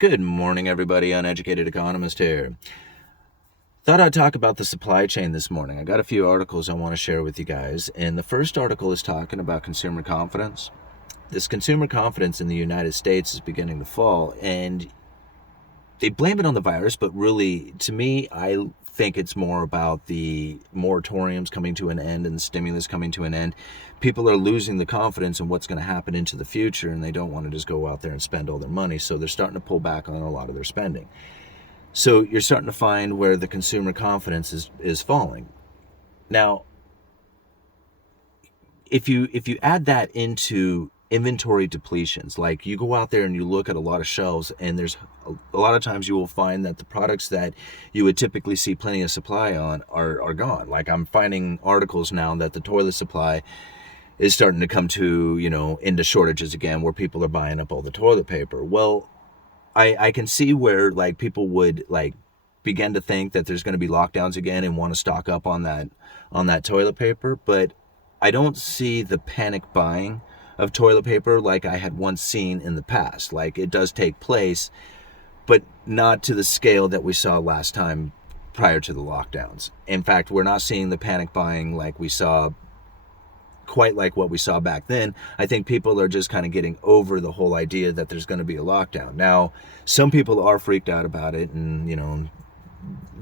Good morning, everybody. Uneducated Economist here. Thought I'd talk about the supply chain this morning. I got a few articles I want to share with you guys, and the first article is talking about consumer confidence. This consumer confidence in the United States is beginning to fall, and they blame it on the virus, but really, to me, I think it's more about the moratoriums coming to an end and the stimulus coming to an end. People are losing the confidence in what's going to happen into the future, and they don't want to just go out there and spend all their money, so they're starting to pull back on a lot of their spending. So you're starting to find where the consumer confidence is falling. Now, if you add that into inventory depletions, like you go out there and you look at a lot of shelves, and there's a lot of times you will find that the products that you would typically see plenty of supply on are gone. Like I'm finding articles now that the toilet supply is starting to come to, into shortages again, where people are buying up all the toilet paper. Well, I can see where like people would like begin to think that there's going to be lockdowns again and want to stock up on that toilet paper, but I don't see the panic buying of toilet paper like I had once seen in the past. Like it does take place, but not to the scale that we saw last time prior to the lockdowns. In fact, we're not seeing the panic buying like we saw, quite like what we saw back then. I think people are just kind of getting over the whole idea that there's going to be a lockdown. Now, some people are freaked out about it and,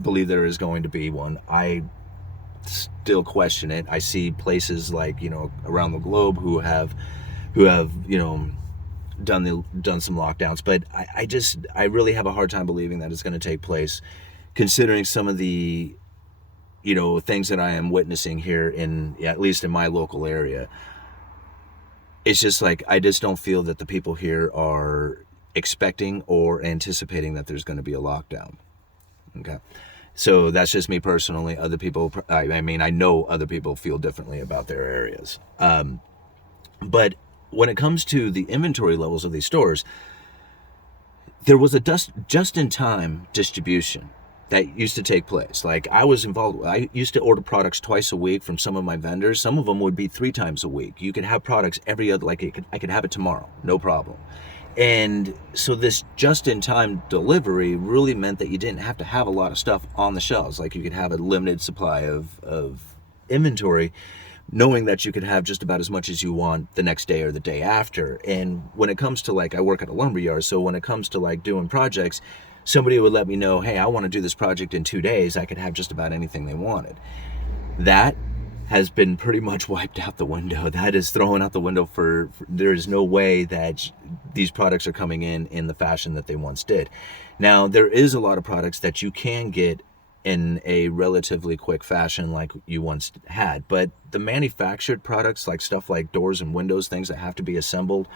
believe there is going to be one. I still question it. I see places like, around the globe who have done some lockdowns, but I really have a hard time believing that it's going to take place, considering some of the things that I am witnessing here at least in my local area. It's just like, I just don't feel that the people here are expecting or anticipating that there's going to be a lockdown. Okay. So that's just me personally. Other people, I know other people feel differently about their areas. But when it comes to the inventory levels of these stores, there was a just-in-time distribution that used to take place. Like I was involved, I used to order products twice a week from some of my vendors. Some of them would be 3 times a week. You could have products every other, I could have it tomorrow, no problem. And so this just-in-time delivery really meant that you didn't have to have a lot of stuff on the shelves. Like you could have a limited supply of inventory, knowing that you could have just about as much as you want the next day or the day after. And when it comes to I work at a lumber yard, so when it comes to doing projects, somebody would let me know, hey, I want to do this project in 2 days. I could have just about anything they wanted. That has been pretty much wiped out the window. That is thrown out the window for there is no way that these products are coming in the fashion that they once did. Now, there is a lot of products that you can get in a relatively quick fashion like you once had, but the manufactured products, like stuff like doors and windows, things that have to be assembled,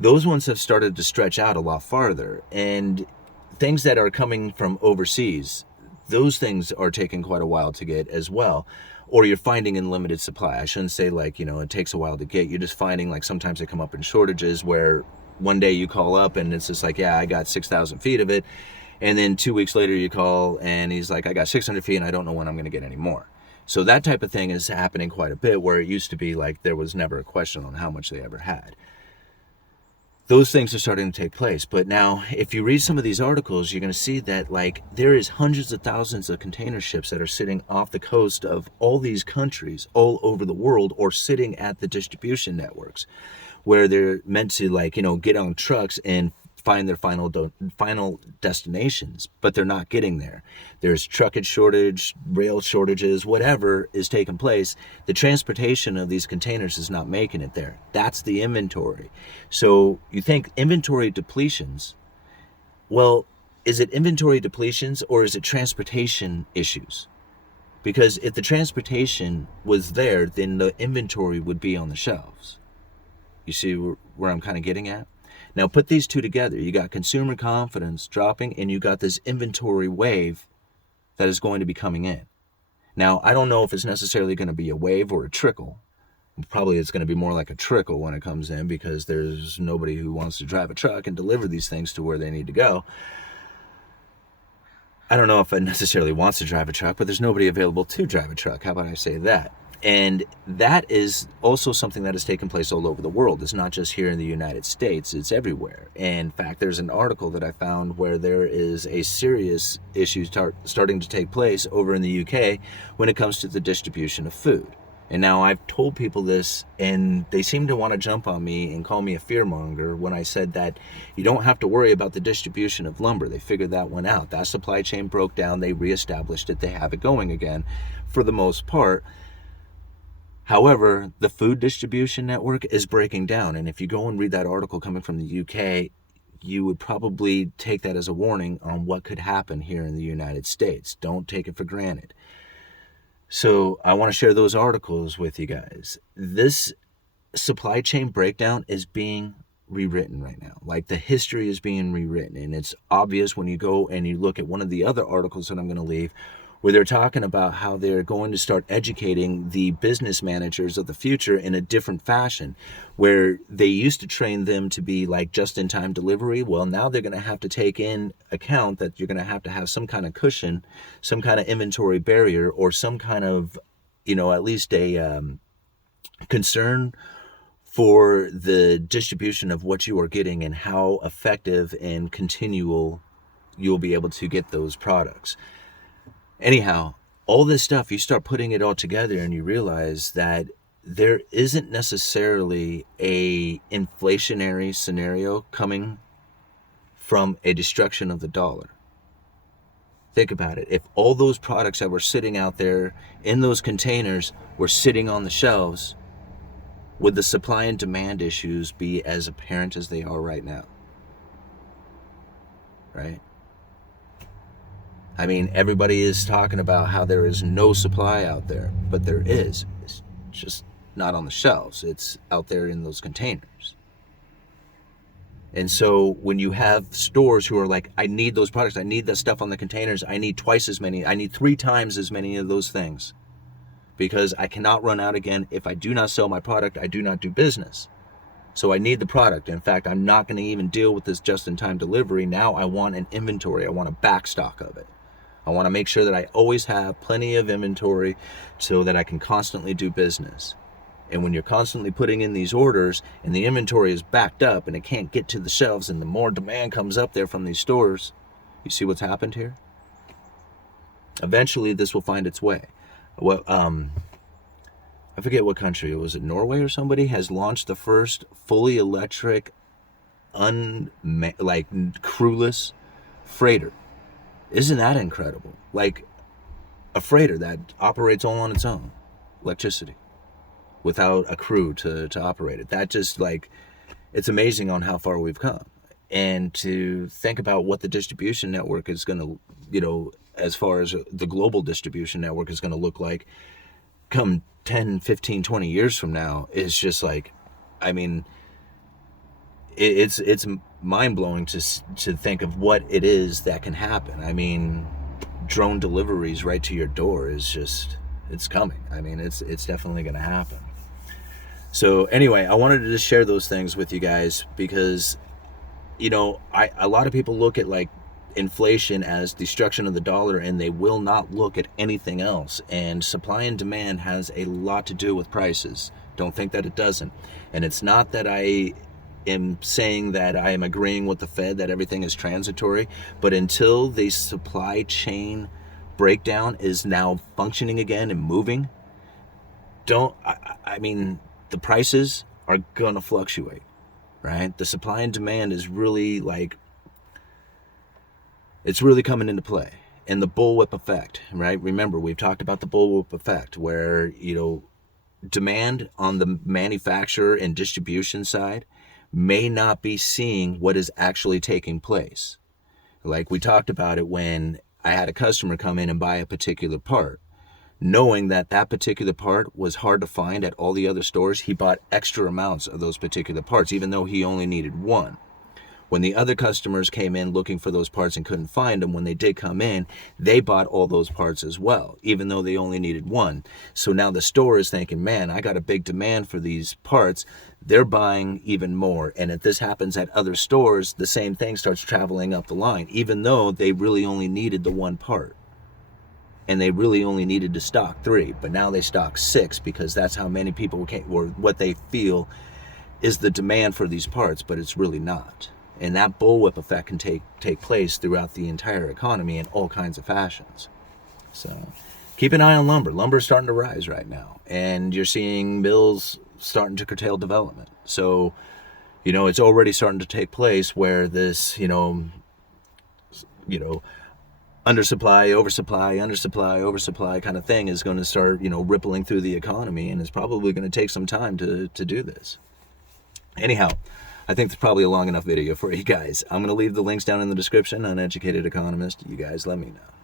those ones have started to stretch out a lot farther. And things that are coming from overseas, those things are taking quite a while to get as well, or you're finding in limited supply. I shouldn't say it takes a while to get. You're just finding sometimes they come up in shortages where one day you call up and it's just I got 6,000 feet of it, and then 2 weeks later you call and he's like, I got 600 feet and I don't know when I'm going to get any more. So that type of thing is happening quite a bit, where it used to be there was never a question on how much they ever had. Those things are starting to take place. But now, if you read some of these articles, you're going to see that there is hundreds of thousands of container ships that are sitting off the coast of all these countries all over the world, or sitting at the distribution networks where they're meant to get on trucks and find their final destinations, but they're not getting there. There's truckage shortage, rail shortages, whatever is taking place. The transportation of these containers is not making it there. That's the inventory. So you think inventory depletions, well, is it inventory depletions or is it transportation issues? Because if the transportation was there, then the inventory would be on the shelves. You see where I'm kind of getting at? Now put these two together. You got consumer confidence dropping, and you got this inventory wave that is going to be coming in. Now, I don't know if it's necessarily going to be a wave or a trickle. Probably it's going to be more like a trickle when it comes in, because there's nobody who wants to drive a truck and deliver these things to where they need to go. I don't know if it necessarily wants to drive a truck, but there's nobody available to drive a truck. How about I say that? And that is also something that has taken place all over the world. It's not just here in the United States, it's everywhere. And in fact, there's an article that I found where there is a serious issue starting to take place over in the UK when it comes to the distribution of food. And now I've told people this, and they seem to want to jump on me and call me a fearmonger when I said that you don't have to worry about the distribution of lumber. They figured that one out. That supply chain broke down, they reestablished it, they have it going again for the most part. However, the food distribution network is breaking down. And if you go and read that article coming from the UK, you would probably take that as a warning on what could happen here in the United States. Don't take it for granted. So I want to share those articles with you guys. This supply chain breakdown is being rewritten right now. Like, the history is being rewritten. And it's obvious when you go and you look at one of the other articles that I'm going to leave, where they're talking about how they're going to start educating the business managers of the future in a different fashion, where they used to train them to be like just-in-time delivery. Well, now they're going to have to take in account that you're going to have some kind of cushion, some kind of inventory barrier, or some kind of, at least a concern for the distribution of what you are getting and how effective and continual you'll be able to get those products. Anyhow, all this stuff, you start putting it all together and you realize that there isn't necessarily a inflationary scenario coming from a destruction of the dollar. Think about it. If all those products that were sitting out there in those containers were sitting on the shelves, would the supply and demand issues be as apparent as they are right now? Right? I mean, everybody is talking about how there is no supply out there, but there is. It's just not on the shelves. It's out there in those containers. And so when you have stores who are like, I need those products, I need that stuff on the containers, I need twice as many, I need 3 times as many of those things, because I cannot run out again. If I do not sell my product, I do not do business. So I need the product. In fact, I'm not going to even deal with this just-in-time delivery. Now I want an inventory. I want a backstock of it. I want to make sure that I always have plenty of inventory so that I can constantly do business. And when you're constantly putting in these orders and the inventory is backed up and it can't get to the shelves, and the more demand comes up there from these stores, you see what's happened here? Eventually this will find its way. Well, I forget what country, was it Norway or somebody, has launched the first fully electric, crewless freighter. Isn't that incredible? Like, a freighter that operates all on its own, electricity, without a crew to operate it. That just, it's amazing on how far we've come. And to think about what the distribution network is going to, as far as the global distribution network is going to look like come 10, 15, 20 years from now is just it's mind-blowing to think of what it is that can happen. I mean, drone deliveries right to your door is just, it's coming. I mean, it's definitely going to happen. So anyway, I wanted to just share those things with you guys because, a lot of people look at inflation as destruction of the dollar, and they will not look at anything else. And supply and demand has a lot to do with prices. Don't think that it doesn't. And it's not that I am saying that I am agreeing with the Fed that everything is transitory, but until the supply chain breakdown is now functioning again and moving, the prices are gonna fluctuate, right? The supply and demand is really it's really coming into play. And the bullwhip effect, right? Remember, we've talked about the bullwhip effect, where demand on the manufacturer and distribution side may not be seeing what is actually taking place. Like we talked about it when I had a customer come in and buy a particular part. Knowing that that particular part was hard to find at all the other stores, he bought extra amounts of those particular parts, even though he only needed one. When the other customers came in looking for those parts and couldn't find them, when they did come in, they bought all those parts as well, even though they only needed one. So now the store is thinking, man, I got a big demand for these parts. They're buying even more. And if this happens at other stores, the same thing starts traveling up the line, even though they really only needed the one part. and they really only needed to stock 3, but now they stock 6 because that's how many people came, or what they feel is the demand for these parts, but it's really not. And that bullwhip effect can take place throughout the entire economy in all kinds of fashions. So keep an eye on lumber. Lumber's starting to rise right now, and you're seeing mills starting to curtail development. So, it's already starting to take place where this, undersupply, oversupply kind of thing is going to start, rippling through the economy, and it's probably going to take some time to do this. Anyhow, I think it's probably a long enough video for you guys. I'm going to leave the links down in the description. Uneducated Economist. You guys let me know.